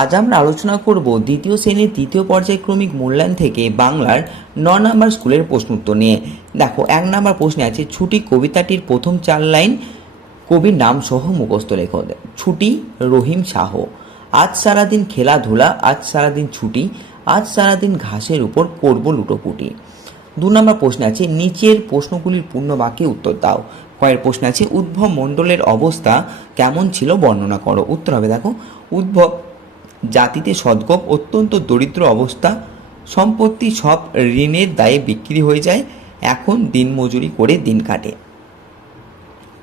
আজ আমরা আলোচনা করব দ্বিতীয় শ্রেণীর তৃতীয় পর্যায়ক্রমিক মূল্যায়ন থেকে বাংলার ৯ নম্বর স্কুলের প্রশ্ন উত্তর নিয়ে। দেখো, ১ নম্বর প্রশ্নে আছে ছুটি কবিতাটির প্রথম ৪ লাইন কবির নাম সহ মুখস্থ লেখো। ছুটি রহিম শাহ। আজ সারাদিন খেলাধুলা, আজ সারাদিন ছুটি, আজ সারাদিন ঘাসের উপর করব লুটোপুটি। ২ নম্বর প্রশ্নে আছে নিচের প্রশ্নগুলির পূর্ণ বাক্যে উত্তর দাও। কয়ের প্রশ্ন আছে উদ্ভব মণ্ডলের অবস্থা কেমন ছিল বর্ণনা করো। উত্তর হবে, দেখো, উদ্ভব জাতিতে সদ্গব, অত্যন্ত দরিদ্র অবস্থা, সম্পত্তি সব ঋণের দায়ে বিক্রি হয়ে যায়, এখন দিনমজুরি করে দিন কাটে।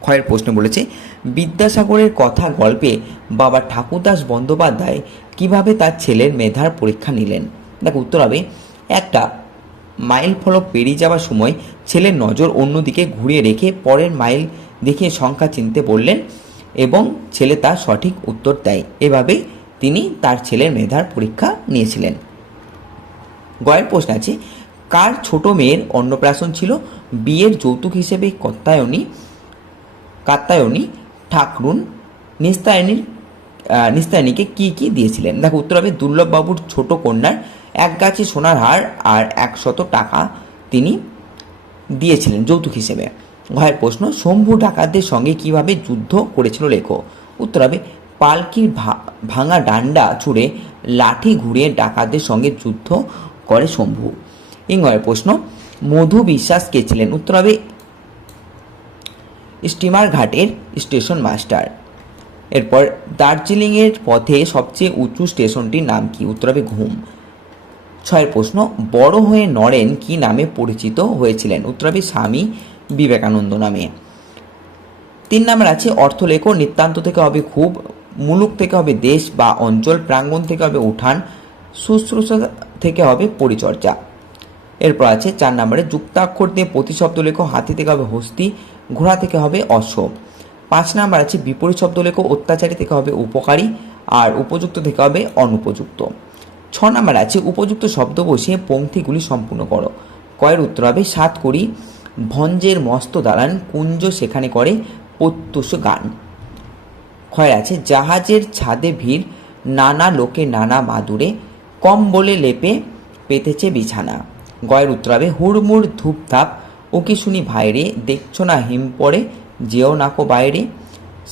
ক্ষয়ের প্রশ্ন বলেছে বিদ্যাসাগরের কথা গল্পে বাবা ঠাকুরদাস বন্দ্যোপাধ্যায় কিভাবে তার ছেলের মেধার পরীক্ষা নিলেন। দেখো, উত্তর হবে একটা মাইল ফলক পেরিয়ে যাওয়ার সময় ছেলের নজর অন্যদিকে ঘুরিয়ে রেখে পরের মাইল দেখে সংখ্যা চিনতে বললেন এবং ছেলে তার সঠিক উত্তর দেয়। এভাবে তিনি তার ছেলের মেধার পরীক্ষা নিয়েছিলেন। গয়ের প্রশ্ন আছে কার ছোট মেয়ের অন্নপ্রাশন ছিল? বিয়ের যৌতুক হিসেবে কাত্যায়নী ঠাকরুন নিস্তায়নীকে কি কি দিয়েছিলেন। দেখো, উত্তর হবে দুর্লভবাবুর ছোট কন্যার এক গাছি সোনার হার আর ১০০ টাকা তিনি দিয়েছিলেন যৌতুক হিসেবে। ঘয়ের প্রশ্ন শম্ভু ডাকাতদের সঙ্গে কিভাবে যুদ্ধ করেছিল লেখো। উত্তর হবে পালকির ভাঙা ডান্ডা ছুঁড়ে লাঠি ঘুরিয়ে ডাকাতদের সঙ্গে যুদ্ধ করে শম্ভু। ইংয়ের প্রশ্ন মধু বিশ্বাস কে ছিলেন? উত্তর হবে স্টিমার ঘাটের স্টেশন মাস্টার। এরপর দার্জিলিংয়ের পথে সবচেয়ে উঁচু স্টেশনটির নাম কি? উত্তর হবে ঘুম। ৬ প্রশ্ন বড় হয়ে নরেন কি নামে পরিচিত হয়েছিলেন? উত্তর হবে স্বামী বিবেকানন্দ নামে। ৩ নম্বর আছে অর্থ লেখো। নিতান্ত থেকে হবে খুব, মুলুক থেকে হবে দেশ বা অঞ্চল, প্রাঙ্গণ থেকে হবে উঠান, শুশ্রূষা থেকে হবে পরিচর্যা। এরপর আছে ৪ নম্বরে যুক্তাক্ষর দিয়ে প্রতিশব্দ লেখো। হাতি থেকে হবে হস্তি, ঘোড়া থেকে হবে অশ্ব। ৫ নম্বর আছে বিপরীত শব্দ লেখো। অত্যাচারী থেকে হবে উপকারী আর উপযুক্ত থেকে হবে অনুপযুক্ত। ৬ নম্বর আছে উপযুক্ত শব্দ বসিয়ে পংক্তিগুলি সম্পূর্ণ করো। কয়ের উত্তর হবে সাতকড়ি ভঞ্জের মস্ত দালান, কুঞ্জ সেখানে করে প্রত্যুষ গান। ক্ষয়ের আছে জাহাজের ছাদে ভিড়, নানা লোকে নানা মাদুরে, কম বলে লেপে পেতেছে বিছানা। গয়ের উত্তর হবে হুড়মুড় ধূপধাপ, ওকে শুনি ভাইরে, দেখছো না হিম পড়ে, যেও নাকো বাইরে।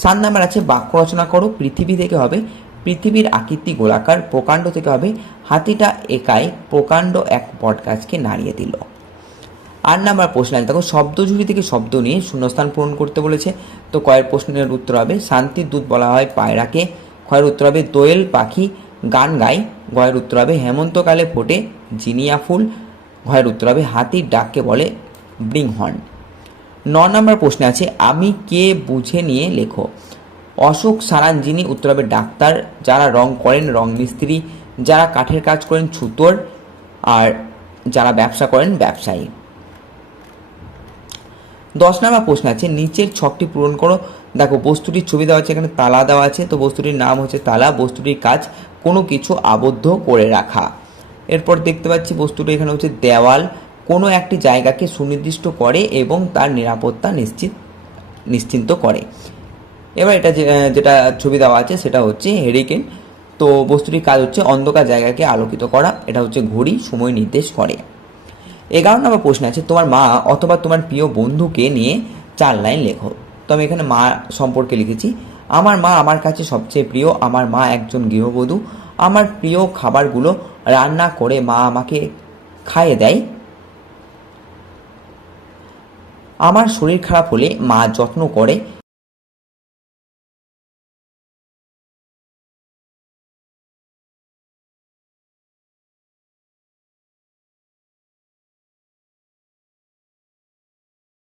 ৭ নাম্বার আছে বাক্য রচনা করো। পৃথিবী থেকে হবে পৃথিবীর আকৃতি গোলাকার, প্রকাণ্ড থেকে হবে হাতিটা একাই প্রকাণ্ড এক বটগাছকে নাড়িয়ে দিল। ৮ নাম্বার প্রশ্ন আছে দেখো শব্দঝুড়ি থেকে শব্দ নিয়ে শূন্যস্থান পূরণ করতে বলেছে। তো কয়ের প্রশ্নের উত্তর হবে শান্তির দূত বলা হয় পায়রাকে। ক্ষয়ের উত্তর হবে দোয়েল পাখি গান গায়। গয়ের উত্তর হবে হেমন্তকালে ফোটে জিনিয়া ফুল। ঘয়ের উত্তর হবে হাতির ডাককে বলে ব্রিংহর্ন। ৯ নম্বর প্রশ্নে আছে আমি কে বুঝে নিয়ে লেখো। অশোক সারান যিনি? উত্তর হবে ডাক্তার। যারা রং করেন রং মিস্ত্রি, যারা কাঠের কাজ করেন ছুতোর, আর যারা ব্যবসা করেন ব্যবসায়ী। ১০ নম্বর প্রশ্ন আছে নিচের ছকটি পূরণ করো। দেখো, বস্তুটির ছবি দেওয়া আছে, এখানে তালা দেওয়া আছে, তো বস্তুটির নাম হচ্ছে তালা। বস্তুটির কাজ কোনো কিছু আবদ্ধ করে রাখা। এরপর দেখতে পাচ্ছি বস্তুটি এখানে হচ্ছে দেওয়াল, কোনো একটি জায়গাকে সুনির্দিষ্ট করে এবং তার নিরাপত্তা নিশ্চিন্ত করে। এবার এটা যেটা ছবি দেওয়া আছে সেটা হচ্ছে হেরিকেন। তো বস্তুটির কাজ হচ্ছে অন্ধকার জায়গাকে আলোকিত করা। এটা হচ্ছে ঘড়ি, সময় নির্দেশ করে। 11 নম্বর প্রশ্ন আছে তোমার মা অথবা তোমার প্রিয় বন্ধুকে নিয়ে 4 লাইন লেখো। তো আমি এখানে মা সম্পর্কে লিখেছি আমার মা আমার কাছে সবচেয়ে প্রিয়। আমার মা একজন গৃহবধূ। আমার প্রিয় খাবারগুলো রান্না করে মা আমাকে খাইয়ে দেয়। আমার শরীর খারাপ হলে মা যত্ন করে।